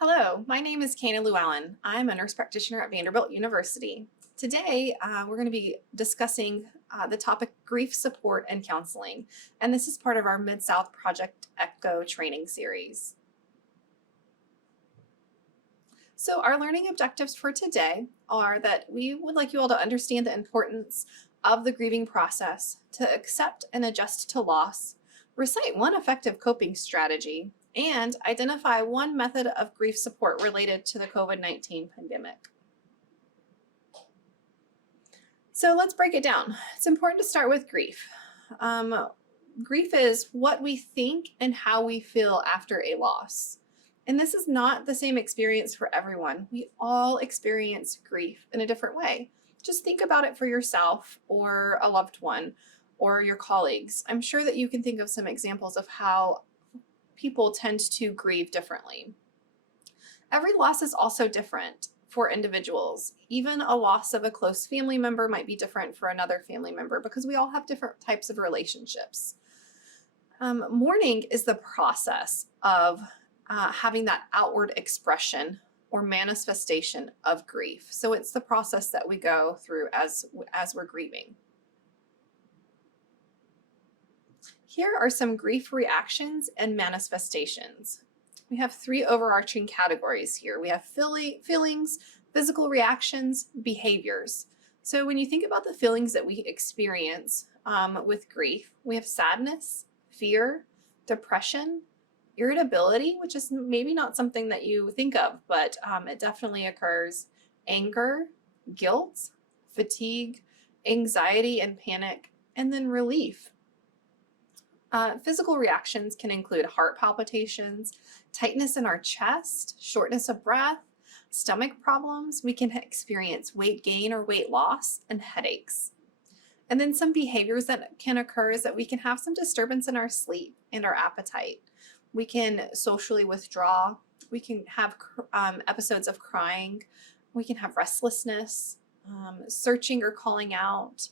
Hello, my name is Kana Llewellyn. I'm a nurse practitioner at Vanderbilt University. Today, we're going to be discussing the topic grief support and counseling, and this is part of our Mid-South Project ECHO training series. So our learning objectives for today are that we would like you all to understand the importance of the grieving process, to accept and adjust to loss, recite one effective coping strategy, and identify one method of grief support related to the COVID-19 pandemic. So let's break it down. It's important to start with grief. Grief is what we think and how we feel after a loss. And this is not the same experience for everyone. We all experience grief in a different way. Just think about it for yourself or a loved one or your colleagues. I'm sure that you can think of some examples of how people tend to grieve differently. Every loss is also different for individuals. Even a loss of a close family member might be different for another family member because we all have different types of relationships. Mourning is the process of having that outward expression or manifestation of grief. So it's the process that we go through as we're grieving. Here are some grief reactions and manifestations. We have three overarching categories here. We have feelings, physical reactions, behaviors. So when you think about the feelings that we experience with grief, we have sadness, fear, depression, irritability, which is maybe not something that you think of, but it definitely occurs, anger, guilt, fatigue, anxiety and panic, and then relief. Physical reactions can include heart palpitations, tightness in our chest, shortness of breath, stomach problems. We can experience weight gain or weight loss, and headaches. And then some behaviors that can occur is that we can have some disturbance in our sleep and our appetite. We can socially withdraw. We can have episodes of crying. We can have restlessness, searching or calling out.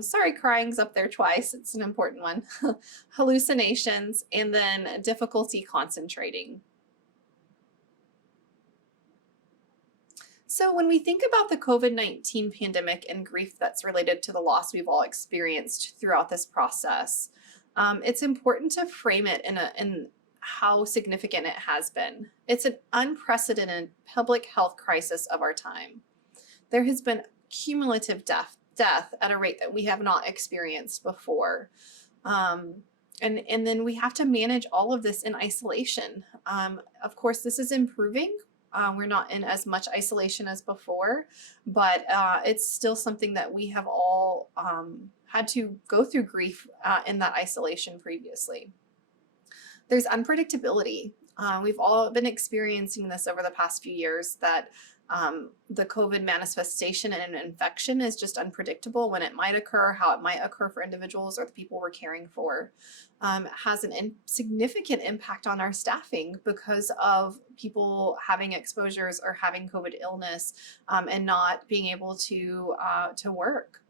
Sorry, crying's up there twice. It's an important one. Hallucinations, and then difficulty concentrating. So when we think about the COVID-19 pandemic and grief that's related to the loss we've all experienced throughout this process, it's important to frame it in how significant it has been. It's an unprecedented public health crisis of our time. There has been cumulative death at a rate that we have not experienced before. And then we have to manage all of this in isolation. Of course, this is improving. We're not in as much isolation as before, but it's still something that we have all had to go through grief in that isolation previously. There's unpredictability. We've all been experiencing this over the past few years, that the COVID manifestation and infection is just unpredictable when it might occur, how it might occur for individuals or the people we're caring for. It has an significant impact on our staffing because of people having exposures or having COVID illness and not being able to work.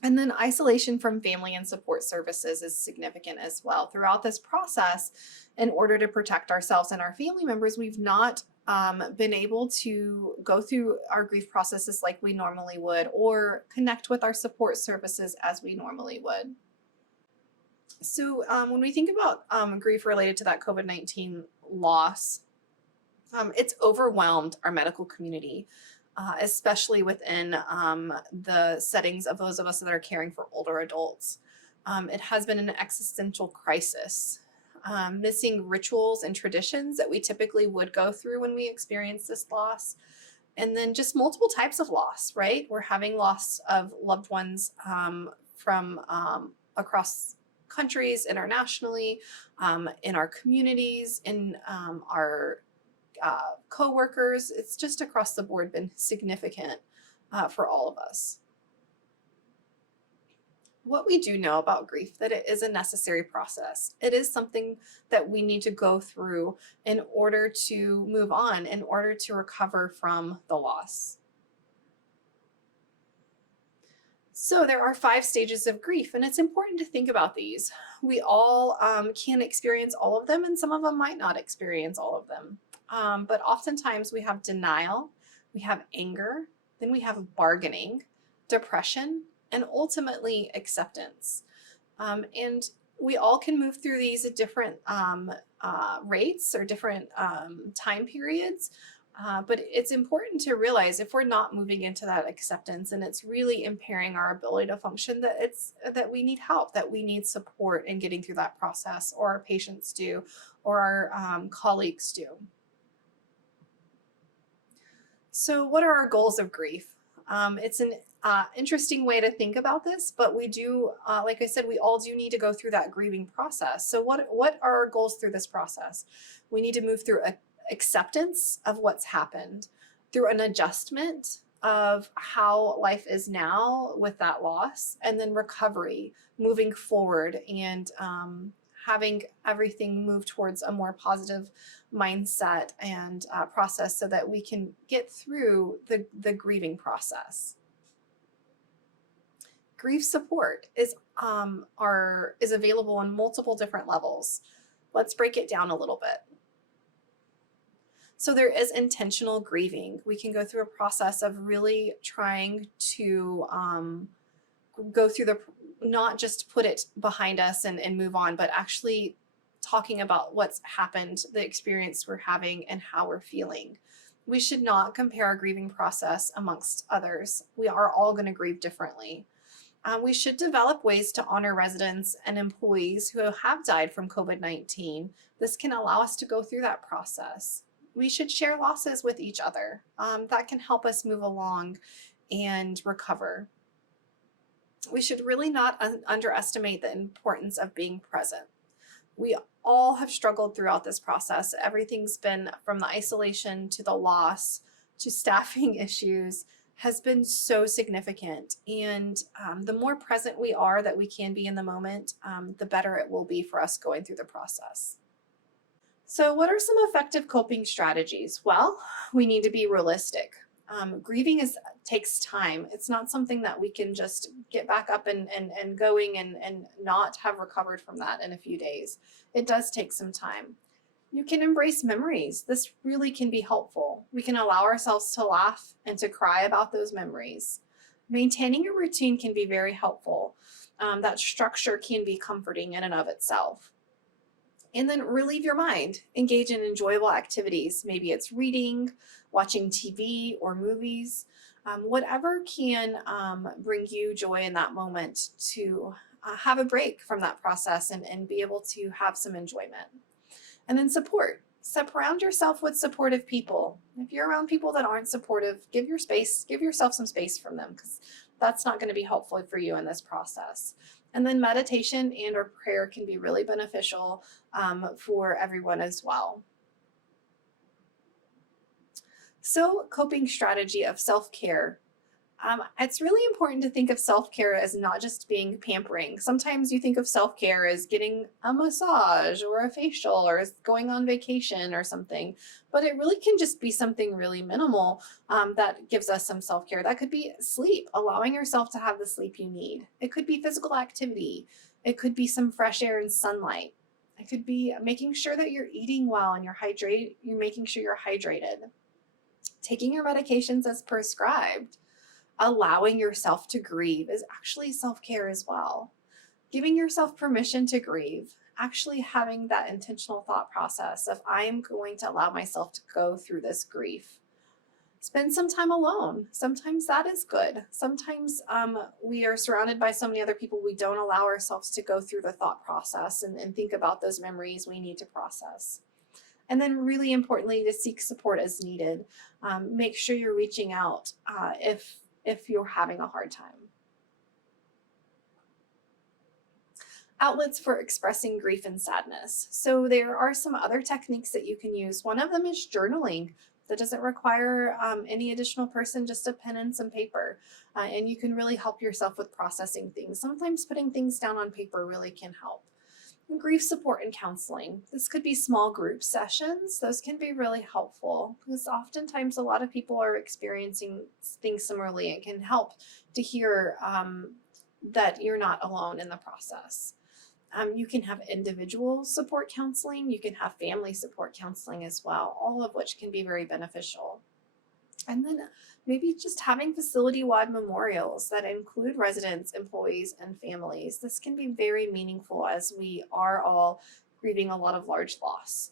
And then isolation from family and support services is significant as well. Throughout this process, in order to protect ourselves and our family members, we've not been able to go through our grief processes like we normally would, or connect with our support services as we normally would. So when we think about grief related to that COVID-19 loss, it's overwhelmed our medical community. Especially within the settings of those of us that are caring for older adults. It has been an existential crisis. Missing rituals and traditions that we typically would go through when we experience this loss. And then just multiple types of loss, right? We're having loss of loved ones from across countries, internationally, in our communities, in our co-workers. It's just across the board been significant for all of us. What we do know about grief, that it is a necessary process. It is something that we need to go through in order to move on, in order to recover from the loss. So there are 5 stages of grief, and it's important to think about these. We all can experience all of them, and some of them might not experience all of them. But oftentimes we have denial, we have anger, then we have bargaining, depression, and ultimately acceptance. And we all can move through these at different rates or different time periods. But it's important to realize if we're not moving into that acceptance and it's really impairing our ability to function, that we need help, that we need support in getting through that process, or our patients do, or our colleagues do. So what are our goals of grief? It's an interesting way to think about this, but we do, like I said, we all do need to go through that grieving process. So what are our goals through this process? We need to move through acceptance of what's happened, through an adjustment of how life is now with that loss, and then recovery, moving forward, and having everything move towards a more positive mindset and process so that we can get through the grieving process. Grief support is available on multiple different levels. Let's break it down a little bit. So there is intentional grieving. We can go through a process of really trying to go through not just put it behind us and move on, but actually talking about what's happened, the experience we're having, and how we're feeling. We should not compare our grieving process amongst others. We are all going to grieve differently. We should develop ways to honor residents and employees who have died from COVID-19. This can allow us to go through that process. We should share losses with each other. That can help us move along and recover. We should really not underestimate the importance of being present. We all have struggled throughout this process. Everything's been, from the isolation to the loss to staffing issues, has been so significant. And the more present we are that we can be in the moment, the better it will be for us going through the process. So what are some effective coping strategies? Well, we need to be realistic. Grieving takes time. It's not something that we can just get back up and going and not have recovered from that in a few days. It does take some time. You can embrace memories. This really can be helpful. We can allow ourselves to laugh and to cry about those memories. Maintaining a routine can be very helpful. That structure can be comforting in and of itself. And then relieve your mind. Engage in enjoyable activities. Maybe it's reading, watching TV or movies, whatever can bring you joy in that moment, to have a break from that process and be able to have some enjoyment. And then support. Surround yourself with supportive people. If you're around people that aren't supportive, give yourself some space from them, because that's not going to be helpful for you in this process. And then meditation and or prayer can be really beneficial for everyone as well. So, coping strategy of self-care. It's really important to think of self-care as not just being pampering. Sometimes you think of self-care as getting a massage or a facial or as going on vacation or something, but it really can just be something really minimal that gives us some self-care. That could be sleep, allowing yourself to have the sleep you need. It could be physical activity. It could be some fresh air and sunlight. It could be making sure that you're eating well and you're making sure you're hydrated. Taking your medications as prescribed. Allowing yourself to grieve is actually self-care as well. Giving yourself permission to grieve, actually having that intentional thought process of, I'm going to allow myself to go through this grief. Spend some time alone. Sometimes that is good. Sometimes we are surrounded by so many other people, we don't allow ourselves to go through the thought process and think about those memories we need to process. And then really importantly, to seek support as needed. Make sure you're reaching out if you're having a hard time. Outlets for expressing grief and sadness. So there are some other techniques that you can use. One of them is journaling. That doesn't require any additional person, just a pen and some paper. And you can really help yourself with processing things. Sometimes putting things down on paper really can help. And grief support and counseling. This could be small group sessions. Those can be really helpful because oftentimes a lot of people are experiencing things similarly. It can help to hear that you're not alone in the process. You can have individual support counseling, you can have family support counseling as well, all of which can be very beneficial. And then maybe just having facility wide memorials that include residents, employees, and families. This can be very meaningful as we are all grieving a lot of large loss.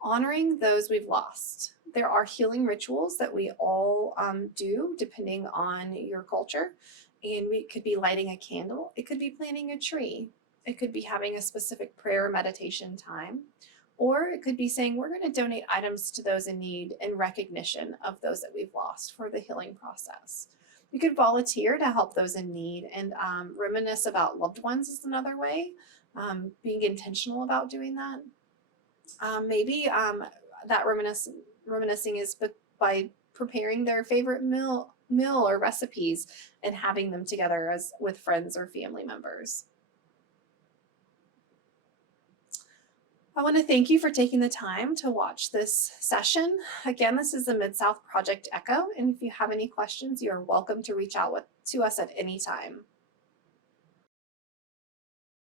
Honoring those we've lost. There are healing rituals that we all do depending on your culture. And we could be lighting a candle, it could be planting a tree, it could be having a specific prayer or meditation time, or it could be saying we're going to donate items to those in need in recognition of those that we've lost for the healing process. You could volunteer to help those in need, and reminisce about loved ones is another way. Being intentional about doing that. Maybe that reminiscing is by preparing their favorite meal or recipes and having them together as with friends or family members. I want to thank you for taking the time to watch this session. Again, this is the Mid-South Project Echo, and if you have any questions, you are welcome to reach out to us at any time.